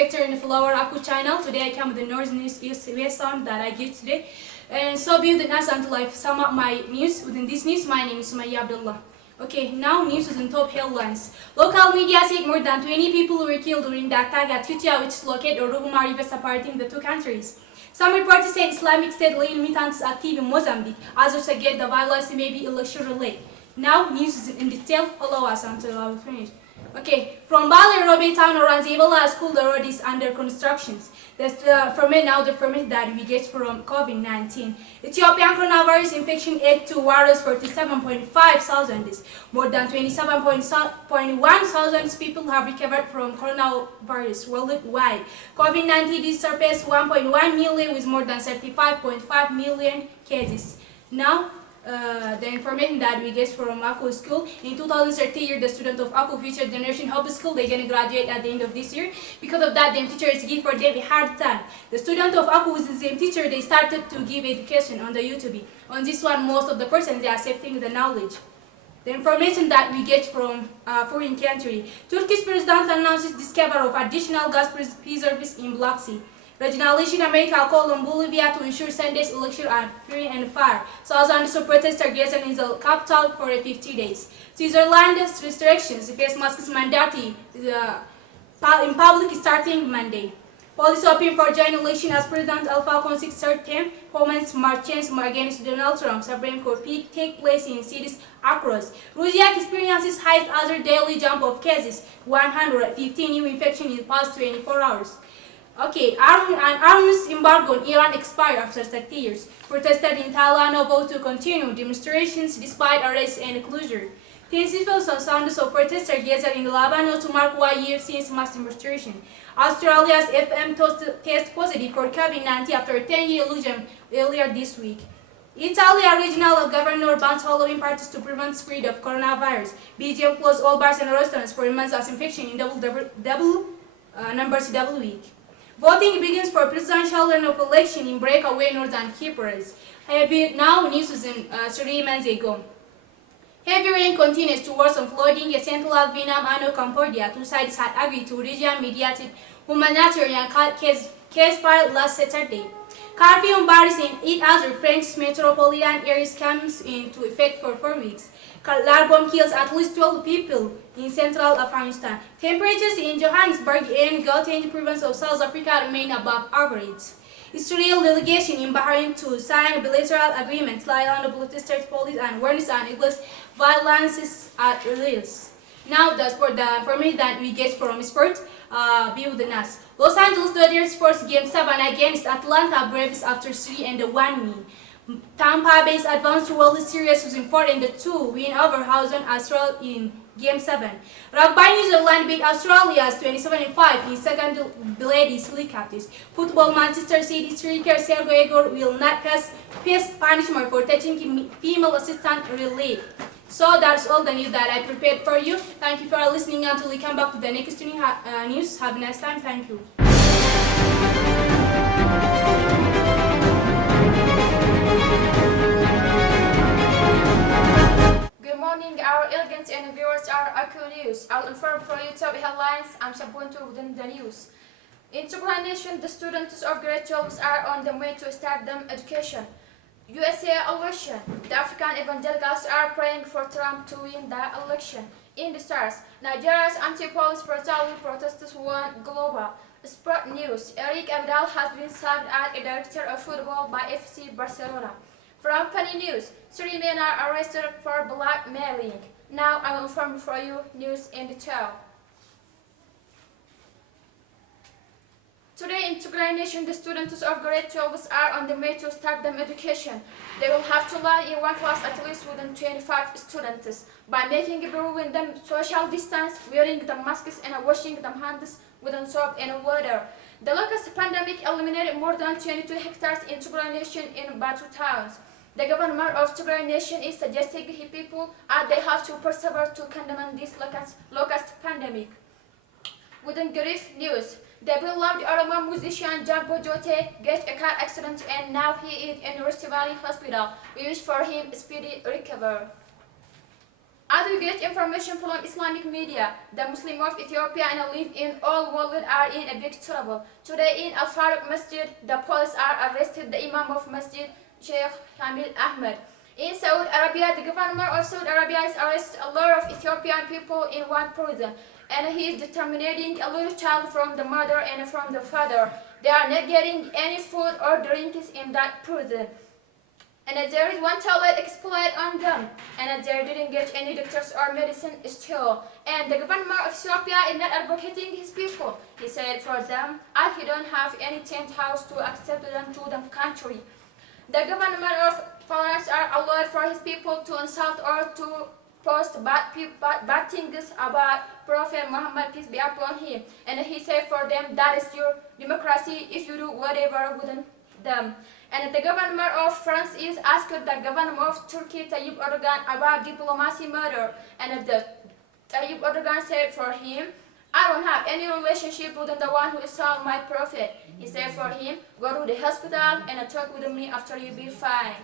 Inspector in the Flower Aku channel. Today I come with the Northern West sound that I give today. And so be with us until I sum up my news. Within this news, my name is Sumaya Abdullah. Okay, now news is in top headlines. Local media said more than 20 people were killed during the attack at Kutia, which is located on Rovuma River separating the two countries. Some reports say Islamic State militants active in Mozambique. Others suggest the violence may be election-related. Now, news is in detail. Follow us until I will finish. Okay, from Bali Robe town around Ebola school, the road is under construction. That's the permit that we get from COVID-19. Ethiopian coronavirus infection added to virus 47.5 thousand. More than 27.1 thousand people have recovered from coronavirus worldwide. COVID-19 surpassed 1.1 million with more than 35.5 million cases. Now, the information that we get from Aku School. In 2030, the student of Aku Future Generation Hope School, they're going to graduate at the end of this year. Because of that, the teachers give for them a hard time. The student of Aku with the same teacher, they started to give education on the YouTube. On this one, most of the persons, they are accepting the knowledge. The information that we get from foreign country. Turkish president announces discovery of additional gas reserves in Black Sea. Regional Latin America called on Bolivia to ensure Sunday's election are free and fair. Thousands of protesters gathered in the capital for 50 days. Switzerland's restrictions face masks mandatory in public starting Monday. Police hoping for joint election as President Alpha Conce's third term. Comments marches against Donald Trump's Supreme Court take place in cities across. Russia experiences highest other daily jump of cases, 115 new infections in the past 24 hours. Okay, arms embargo on Iran expired after 30 years. Protesters in Thailand vote to continue demonstrations despite arrests and closure. 10 civil sounds of protesters gathered in Lebanon to mark 1 year since mass demonstration. Australia's FM test positive for COVID-19 after a 10-year illusion earlier this week. Italy regional governor bans Halloween parties to prevent spread of coronavirus. Belgium closed all bars and restaurants for a month as infection in double week. Voting begins for presidential runoff election in breakaway Northern Cyprus. Now news is in 3 months ago. Heavy rain continues to worsen flooding in Central Vietnam and Cambodia. Two sides had agreed to region-mediated humanitarian ceasefire last Saturday. Curfew on Paris and 8 other French metropolitan areas comes into effect for 4 weeks. Large bomb kills at least 12 people in central Afghanistan. Temperatures in Johannesburg and Gauteng province of South Africa remain above average. Israel delegation in Bahrain to sign bilateral agreements lie on the protesters, police and warnings and English violences at release. Now the information that we get from sport, be with us. Los Angeles Dodgers force Game 7 against Atlanta Braves after 3-1 win. Tampa Bay's advanced to World Series was in 4-2 win over Houston Astros in Game 7. Rugby New Zealand beat Australia's 27-5 in second Ladies League Cups. Football Manchester City striker Sergio Aguero will not face punishment for touching female assistant relay. So that's all the news that I prepared for you. Thank you for listening until we come back to the next news. Have a nice time. Thank you. Good morning, our audience and viewers are Aku News. I'll inform for you top headlines. I'm Sabuntu within the news. In Tigray Nation, the students of grade 12 are on the way to start them education. USA election. The African evangelicals are praying for Trump to win the election. In the stars, Nigeria's anti-police brutality protests won global. Sport news. Eric Abidal has been served as a director of football by FC Barcelona. From funny news, 3 men are arrested for blackmailing. Now I will inform for you news in detail. Today in Tigray Nation, the students of grade 12 are on the way to start them education. They will have to learn in one class at least within 25 students by making between them social distance, wearing the masks and washing their hands with soap and water. The locust pandemic eliminated more than 22 hectares in Tigray Nation in Batu towns. The government of Tigray Nation is suggesting people they have to persevere to condemn this locust pandemic. Within grief news, the beloved Oromo musician Jambo Jote got a car accident and now he is in Rift Valley Hospital. We wish for him a speedy recovery. As we get information from Islamic media, the Muslims of Ethiopia and live in all world are in a big trouble. Today in Al-Faruq Masjid, the police are arrested the Imam of Masjid, Sheikh Kamil Ahmed. In Saudi Arabia, the governor of Saudi Arabia has arrested a lot of Ethiopian people in one prison, and he is terminating a little child from the mother and from the father. They are not getting any food or drinks in that prison. And there is one toilet exploited on them, and they didn't get any doctors or medicine still. And the governor of Ethiopia is not advocating his people. He said for them, as he don't have any tent house to accept them to the country. The government of foreigners are allowed for his people to insult or to post bad things about Prophet Muhammad, peace be upon him. And he said for them, that is your democracy if you do whatever within them. And the government of France is asked the government of Turkey, Tayyip Erdogan, about diplomacy matter. And the Tayyip Erdogan said for him, I don't have any relationship with the one who saw my prophet. He said for him, go to the hospital and talk with me after you be fine.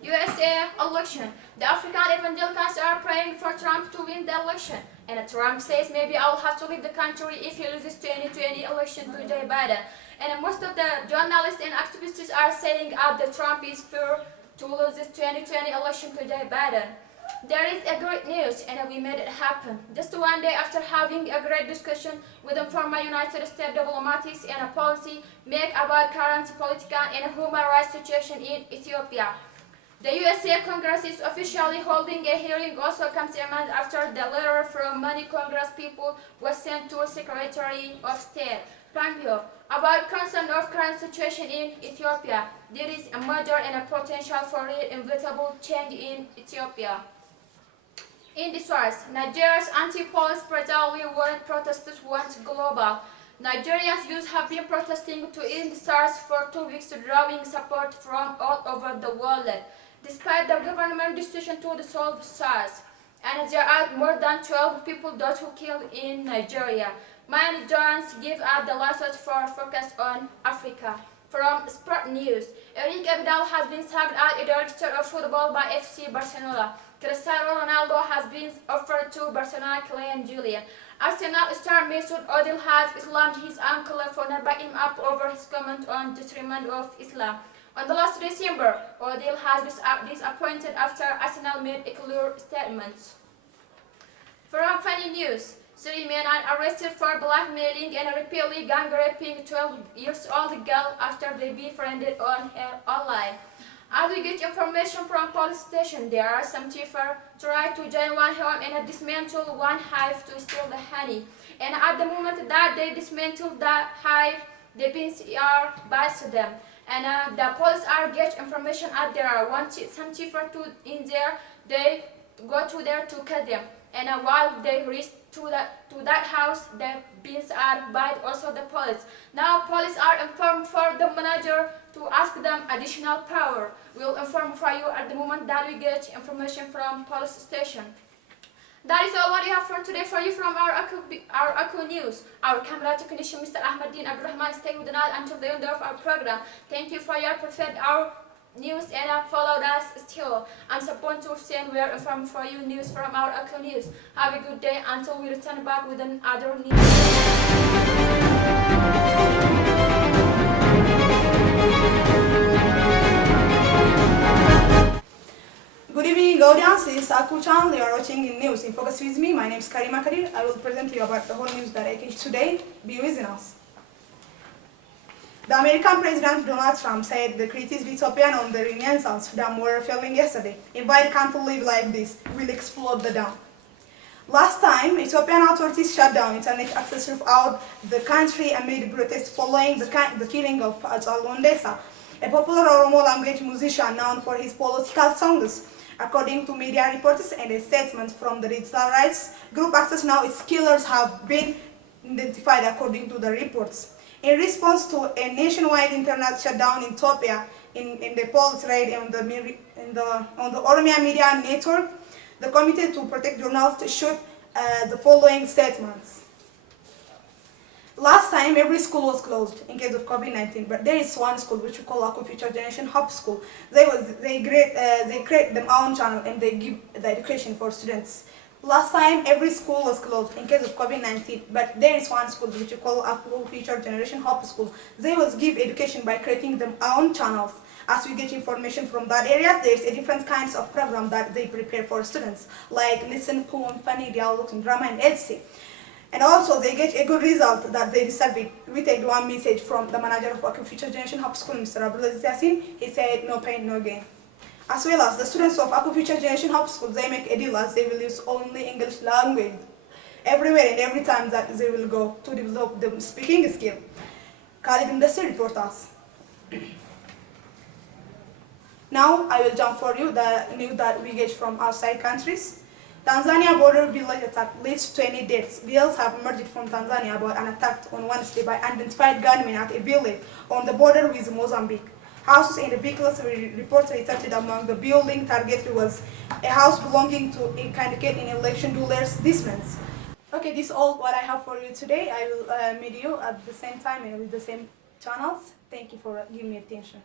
USA election. The African evangelicals are praying for Trump to win the election. And Trump says maybe I'll have to leave the country if he loses 2020 election to Joe Biden. And most of the journalists and activists are saying that Trump is fair to lose this 2020 election to Joe Biden. There is a great news, and we made it happen. Just one day after having a great discussion with the former United States diplomats and a policy make about current political and human rights situation in Ethiopia. The USA Congress is officially holding a hearing also comes a month after the letter from many Congress people was sent to Secretary of State Pompeo about concern of current situation in Ethiopia. There is a major and a potential for inevitable change in Ethiopia. In the source, Nigeria's anti-police brutality warrant protesters went global. Nigeria's youth have been protesting to end the SARS for 2 weeks, drawing support from all over the world, despite the government decision to dissolve SARS. And there are more than 12 people those who killed in Nigeria. Many journalists give out the lessons for focus on Africa. From Sport News, Eric Abidal has been sacked as a director of football by FC Barcelona. Cristiano Ronaldo has been offered to Barcelona Kylian Julian. Arsenal star Mesut Ozil has slammed his uncle for not backing him up over his comment on the treatment of Islam. On the last December, Ozil has been disappointed after Arsenal made a clear statement. From Funny News, 3 men are arrested for blackmailing and repeatedly gang raping 12-year-old girl after they befriended on her online. As we get information from police station, there are some thieves try to join one home and dismantle one hive to steal the honey. And at the moment that they dismantle the hive, the bees are bites them. And the police are get information that there are some thieves in there. They go to there to catch them. And while they reach to that house, the bees are bite also the police. Now police are informed for the manager to ask them additional power. We'll inform for you at the moment that we get information from police station. That is all what we have for today for you from our Aku News. Our camera technician, Mr. Ahmadin Abdurrahman, stay with us until the end of our program. Thank you for your preferred our news and followed us still. I'm supposed to send we are informed for you news from our Aku News. Have a good day until we return back with another news. Good evening, audience. This is Aku channel. You are watching in News in Focus with me. My name is Karima Kadir. I will present you about the whole news that I catch today. Be with us. The American President Donald Trump said the critics Ethiopian on the Renaissance dam were failing yesterday. If I can't live like this, we'll explode the dam. Last time, Ethiopian authorities shut down internet access throughout the country amid protests following the killing of Hachalu Hundessa, a popular Oromo language musician known for his political songs. According to media reports and a statement from the digital rights group Access Now, its killers have been identified according to the reports. In response to a nationwide internet shutdown in Ethiopia, in the police raid on the Oromia Media Network, the Committee to Protect Journalists issued the following statements. Last time, every school was closed in case of COVID-19, but there is one school which we call Aku Future Generation Hub School. They create their own channel and they give the education for students. Last time, every school was closed in case of COVID-19, but there is one school which we call Aku Future Generation Hub School. They was give education by creating their own channels. As we get information from that area, there's a different kinds of program that they prepare for students, like listen, poem, funny dialogues, and drama and essay. And also they get a good result that they deserve it. We take one message from the manager of Aku Future Generation Hub School, Mr. Abdulaziz Yassin. He said, no pain, no gain. As well as the students of Aku Future Generation Hub School, they make a deal as they will use only English language everywhere and every time that they will go to develop the speaking skill. Khalid Industry report us. Now I will jump for you the news that we get from outside countries. Tanzania border village attack leads to 20 deaths. Details have emerged from Tanzania about an attack on Wednesday by unidentified gunmen at a village on the border with Mozambique. Houses and vehicles were reportedly touched. Among the building targeted was a house belonging to a candidate in election dwellers this month. Okay, this is all what I have for you today. I will meet you at the same time and with the same channels. Thank you for giving me attention.